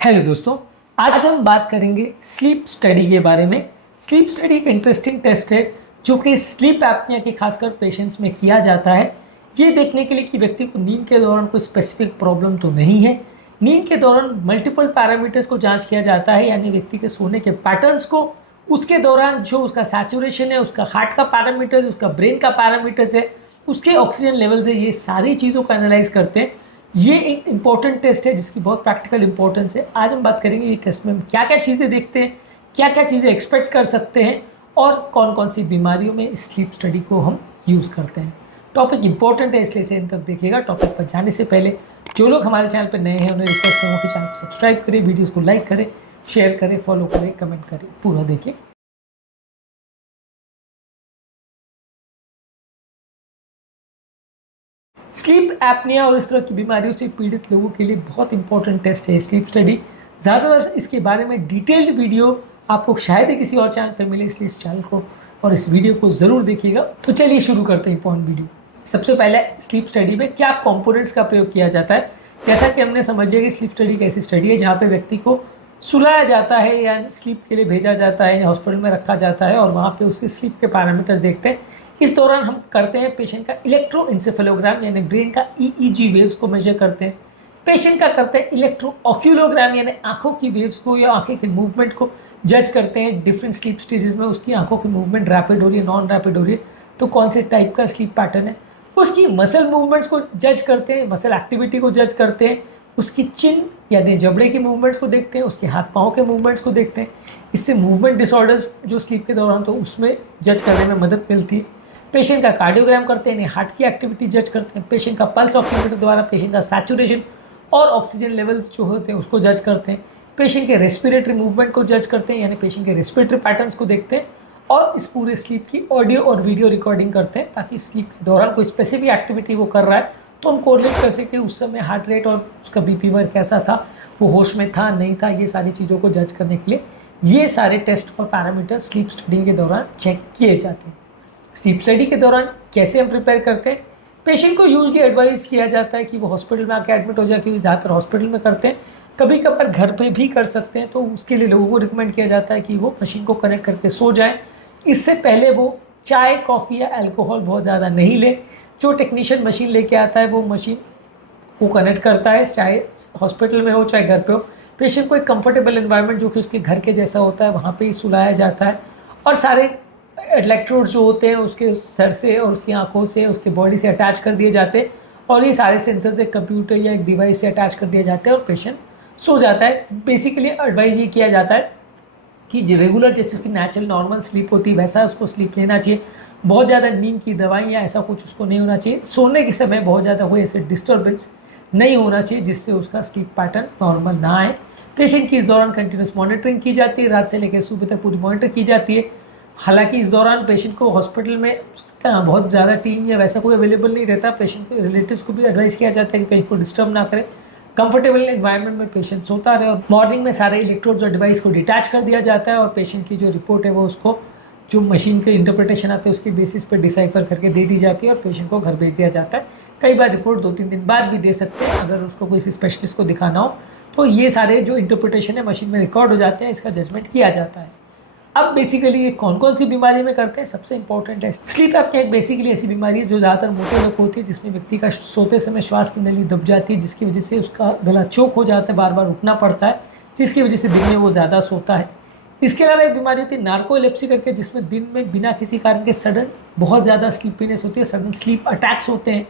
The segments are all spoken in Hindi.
हेलो दोस्तों, आज हम बात करेंगे स्लीप स्टडी के बारे में। स्लीप स्टडी एक इंटरेस्टिंग टेस्ट है जो कि स्लीप एपनिया के खासकर पेशेंट्स में किया जाता है। ये देखने के लिए कि व्यक्ति को नींद के दौरान कोई स्पेसिफिक प्रॉब्लम तो नहीं है। नींद के दौरान मल्टीपल पैरामीटर्स को जांच किया जाता है, यानी व्यक्ति के सोने के पैटर्न्स को, उसके दौरान जो उसका सैचुरेशन है, उसका हार्ट का पैरामीटर्स, उसका ब्रेन का पैरामीटर्स है, उसके ऑक्सीजन लेवल्स है, ये सारी चीज़ों को एनालाइज करते हैं। ये एक इंपॉर्टेंट टेस्ट है जिसकी बहुत प्रैक्टिकल इंपॉर्टेंस है। आज हम बात करेंगे ये टेस्ट में हम क्या क्या चीज़ें देखते हैं, क्या क्या चीज़ें एक्सपेक्ट कर सकते हैं और कौन कौन सी बीमारियों में इस स्लीप स्टडी को हम यूज़ करते हैं। टॉपिक इंपॉर्टेंट है इसलिए इसे इन तक देखिएगा। टॉपिक पर जाने से पहले जो लोग हमारे चैनल पर नए हैं उन्हें रिक्वेस्ट करूँगा कि चैनल को सब्सक्राइब करें, वीडियोज़ को लाइक करें, शेयर करें, फॉलो करें, कमेंट करें, पूरा देखिए। स्लीप एपनिया और इस तरह की बीमारियों से पीड़ित लोगों के लिए बहुत इंपॉर्टेंट टेस्ट है स्लीप स्टडी। ज़्यादातर इसके बारे में डिटेल्ड वीडियो आपको शायद ही किसी और चैनल पर मिले, इसलिए इस चैनल को और इस वीडियो को ज़रूर देखिएगा। तो चलिए शुरू करते हैं इंपॉर्टेंट वीडियो। सबसे पहले स्लीप स्टडी में क्या कंपोनेंट्स का प्रयोग किया जाता है। जैसा कि हमने समझ लिया कि स्लीप स्टडी एक ऐसी स्टडी है जहाँ पे व्यक्ति को सुलाया जाता है या स्लीप के लिए भेजा जाता है या हॉस्पिटल में रखा जाता है और वहाँ पे उसके स्लीप के पैरामीटर्स देखते हैं। इस दौरान हम करते हैं पेशेंट का इलेक्ट्रोइंसेफेलोग्राम यानी ब्रेन का ईईजी वेव्स को मेजर करते हैं। पेशेंट का करते हैं इलेक्ट्रो ऑक्यूलोग्राम यानी आंखों की वेव्स को या आंखें के मूवमेंट को जज करते हैं। डिफरेंट स्लीप स्टेजेस में उसकी आंखों की मूवमेंट रैपिड हो रही है, नॉन रैपिड हो रही है, तो कौन से टाइप का स्लीप पैटर्न है। उसकी मसल मूवमेंट्स को जज करते हैं, मसल एक्टिविटी को जज करते हैं। उसकी चिन यानी जबड़े की मूवमेंट्स को देखते हैं, उसके हाथ पाँव के मूवमेंट्स को देखते हैं। इससे मूवमेंट डिसऑर्डर्स जो स्लीप के दौरान तो उसमें जज करने में मदद मिलती है। पेशेंट का कार्डियोग्राम करते हैं, हार्ट की एक्टिविटी जज करते हैं। पेशेंट का पल्स ऑक्सीमीटर द्वारा पेशेंट का सैचुरेशन और ऑक्सीजन लेवल्स जो होते हैं उसको जज करते हैं। पेशेंट के रेस्पिरेटरी मूवमेंट को जज करते हैं, यानी पेशेंट के रेस्पिरेटरी पैटर्न्स को देखते हैं और इस पूरे स्लीप की ऑडियो और वीडियो रिकॉर्डिंग करते हैं ताकि स्लीप के दौरान कोई स्पेसिफिक एक्टिविटी वो कर रहा है तो हम कोरिलेट कर सकें उस समय हार्ट रेट और उसका बीपी वर्क कैसा था, वो होश में था नहीं था, ये सारी चीज़ों को जज करने के लिए ये सारे टेस्ट और पैरामीटर स्लीप स्टडी के दौरान चेक किए जाते हैं। स्लीप स्टडी के दौरान कैसे हम प्रिपेयर करते हैं। पेशेंट को यूजली एडवाइस किया जाता है कि वो हॉस्पिटल में आके एडमिट हो जाए, क्योंकि ज़्यादातर हॉस्पिटल में करते हैं, कभी कभार घर पे भी कर सकते हैं। तो उसके लिए लोगों को रिकमेंड किया जाता है कि वो मशीन को कनेक्ट करके सो जाए। इससे पहले वो चाय, कॉफ़ी या अल्कोहल बहुत ज़्यादा नहीं ले। जो टेक्नीशियन मशीन लेके आता है वो मशीन को कनेक्ट करता है, चाहे हॉस्पिटल में हो चाहे घर पे हो। पेशेंट को एक कंफर्टेबल एनवायरनमेंट जो कि उसके घर के जैसा होता है वहाँ पे ही सुलाया जाता है और सारे इलेक्ट्रोड्स जो होते हैं उसके सर से और उसकी आंखों से, उसके बॉडी से अटैच कर दिए जाते हैं और ये सारे सेंसर्स एक कंप्यूटर या एक डिवाइस से अटैच कर दिए जाते हैं और पेशेंट सो जाता है। बेसिकली एडवाइज ये किया जाता है कि रेगुलर जैसे उसकी नेचुरल नॉर्मल स्लीप होती है वैसा उसको स्लीप लेना चाहिए। बहुत ज़्यादा नींद की दवाई या ऐसा कुछ उसको नहीं होना चाहिए। सोने के समय बहुत ज़्यादा कोई ऐसे डिस्टर्बेंस नहीं होना चाहिए जिससे उसका स्लीप पैटर्न नॉर्मल ना आए। पेशेंट की इस दौरान कंटिन्यूस मॉनिटरिंग की जाती है, रात से लेकर सुबह तक पूरी मॉनिटर की जाती है। हालांकि इस दौरान पेशेंट को हॉस्पिटल में बहुत ज़्यादा टीम या वैसा कोई अवेलेबल नहीं रहता। पेशेंट के रिलेटिव्स को भी एडवाइस किया जाता है कि पेशेंट को डिस्टर्ब ना करें, कंफर्टेबल एनवायरनमेंट में पेशेंट सोता रहे और मॉर्निंग में सारे इलेक्ट्रोड्स और डिवाइस को डिटैच कर दिया जाता है और पेशेंट की जो रिपोर्ट है वो उसको जो मशीन के इंटरप्रिटेशन आते हैं उसकी बेसिस पर डिसाइफर करके दे दी जाती है और पेशेंट को घर भेज दिया जाता है। कई बार रिपोर्ट 2-3 दिन बाद भी दे सकते हैं अगर उसको किसी स्पेशलिस्ट को दिखाना हो। तो ये सारे जो इंटरप्रिटेशन है मशीन में रिकॉर्ड हो जाते हैं, इसका जजमेंट किया जाता है। अब बेसिकली ये कौन कौन सी बीमारी में करते हैं, सबसे इंपॉर्टेंट है स्लीप एपनिया। एक बेसिकली ऐसी बीमारी है जो ज़्यादातर मोटे लोग होती है, जिसमें व्यक्ति का सोते समय श्वास की नली दब जाती है, जिसकी वजह से उसका गला चोक हो जाता है, बार बार उठना पड़ता है, जिसकी वजह से दिन में वो ज़्यादा सोता है। इसके अलावा एक बीमारी होती है नार्कोलेप्सी करके, जिसमें दिन में बिना किसी कारण के सडन बहुत ज़्यादा स्लीपीनेस होती है, सडन स्लीप अटैक्स होते हैं।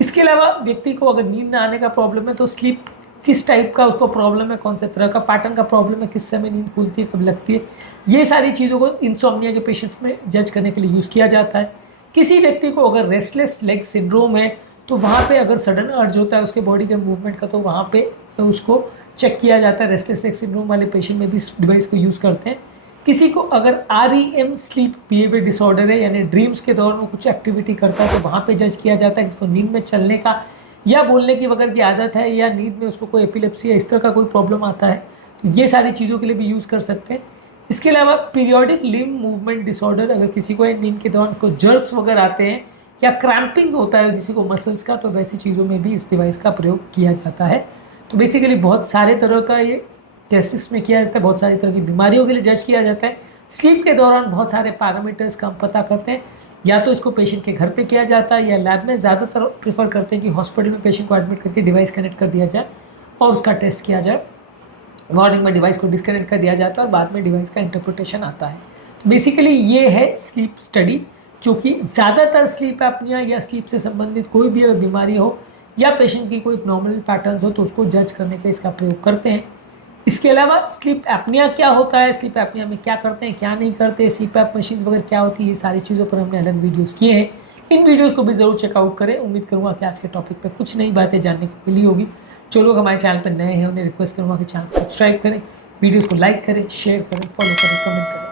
इसके अलावा व्यक्ति को अगर नींद ना आने का प्रॉब्लम है तो स्लीप किस टाइप का उसको प्रॉब्लम है, कौन से तरह का पैटर्न का प्रॉब्लम है, किस समय नींद खुलती है, कब लगती है, ये सारी चीज़ों को इंसोम्निया के पेशेंट्स में जज करने के लिए यूज़ किया जाता है। किसी व्यक्ति को अगर रेस्टलेस लेग सिंड्रोम है तो वहाँ पे अगर सडन अर्ज होता है उसके बॉडी के मूवमेंट का तो वहाँ पे उसको चेक किया जाता है। रेस्टलेस लेग सिंड्रोम वाले पेशेंट में भी इस डिवाइस को यूज़ करते हैं। किसी को अगर REM स्लीप बिहेवियर डिसऑर्डर है, यानी ड्रीम्स के दौरान वो कुछ एक्टिविटी करता है तो वहाँ पे जज किया जाता है। जिसको नींद में चलने का या बोलने की वगैरह की आदत है या नींद में उसको कोई एपिलेप्सी या इस तरह का कोई प्रॉब्लम आता है तो ये सारी चीज़ों के लिए भी यूज़ कर सकते हैं। इसके अलावा पीरियोडिक लिम्ब मूवमेंट डिसऑर्डर, अगर किसी को नींद के दौरान को जर्क्स वगैरह आते हैं या क्रैम्पिंग होता है किसी को मसल्स का, तो वैसी चीज़ों में भी इस डिवाइस का प्रयोग किया जाता है। तो बेसिकली बहुत सारे तरह का ये टेस्ट इसमें किया जाता है, बहुत सारी तरह की बीमारियों के लिए जज किया जाता है। स्लीप के दौरान बहुत सारे पैरामीटर्स का हम पता करते हैं, या तो इसको पेशेंट के घर पे किया जाता है या लैब में। ज़्यादातर प्रेफर करते हैं कि हॉस्पिटल में पेशेंट को एडमिट करके डिवाइस कनेक्ट कर दिया जाए और उसका टेस्ट किया जाए। मॉर्निंग में डिवाइस को डिस्कनेक्ट कर दिया जाता है और बाद में डिवाइस का इंटरप्रिटेशन आता है। तो बेसिकली ये है स्लीप स्टडी, जो कि ज़्यादातर स्लीप एपनिया या स्लीप से संबंधित कोई भी अगर बीमारी हो या पेशेंट की कोई नॉर्मल पैटर्न्स हो तो उसको जज करने के इसका प्रयोग करते हैं। इसके अलावा स्लीप एपनिया क्या होता है, स्लीप एपनिया में क्या करते हैं क्या नहीं करते, सीपैप मशीन वगैरह क्या होती है, ये सारी चीज़ों पर हमने अलग वीडियोस किए हैं। इन वीडियोस को भी ज़रूर चेकआउट करें। उम्मीद करूँगा कि आज के टॉपिक पे कुछ नई बातें जानने को मिली होगी। जो लोग हमारे चैनल पर नए हैं उन्हें रिक्वेस्ट करूँगा कि चैनल को सब्सक्राइब करें, वीडियोज़ को लाइक करें, शेयर करें, फॉलो करें, कमेंट करें।